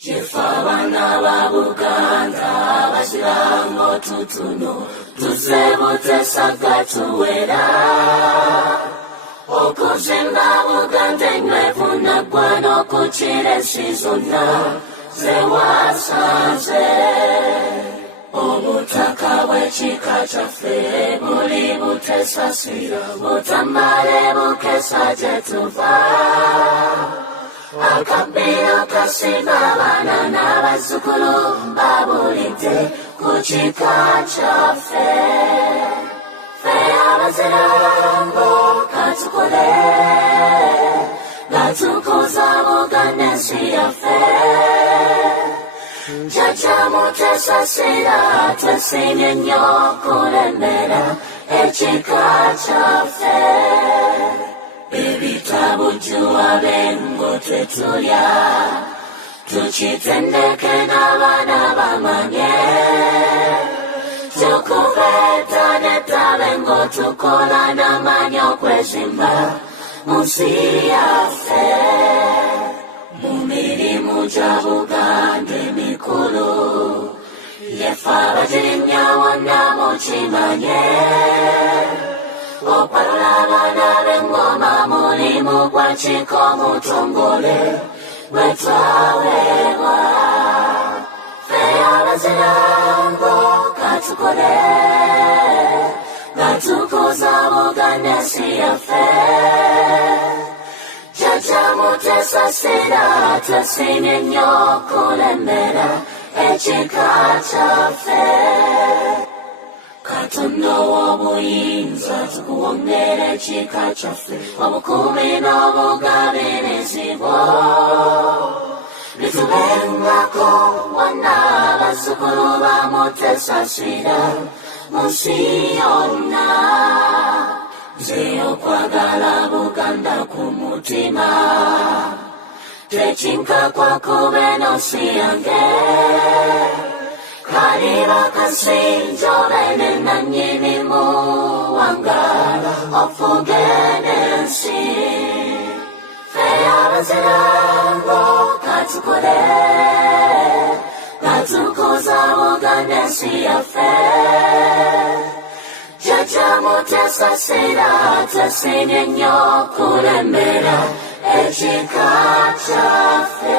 Chifabana babuganda basirango tutuno tuzebute sagatuwera okuzimba buganda enwevuna gwano kuchire sizona zewasanze obutaka bw'ekika kyaffe buli butesasira butamale bukesa gye tuva akabira kasiba abaana n'abazzukulu babulidde ku kika kyaffe ffe abazirango katukole nga tukuza Buganda ensi yaffe Jjajja mutesasira twesimye nnyo kulembera ekika kyaffe ebitabo juwabengo tetulya tukitendeke n'abaana bamanye tukubeta netabengo tukola n'amanya okwezimba mu nsi yaffe mu mirimu gya Buganda emikulu yeffe abagirimya wonna mukimanye opalula abaana b'engoma mulimu gwa kiko mutongole gwetwaweebwa ffe abazirango katukole nga tukuza Buganda ensi yaffe Jjajja mutesasira twesimye nnyo kulembera ekika kyaffe Katonda w'obuyinza tukuwongera ekika kyaffe obukuumi n'obugabirizi bwo bitubengako wonna abazzukulu ba mutesasira mu nsi yonna nze okwagala Buganda ku mutima tekinkakwa kuba eno nsi yange Kariba kasinjo bene nannyini muwangala ofugenensi ffe abazirango katukole katukuza Buganda ensi yaffe Jjajja mutesasira twesimye nnyo kulembera ekika kyaffe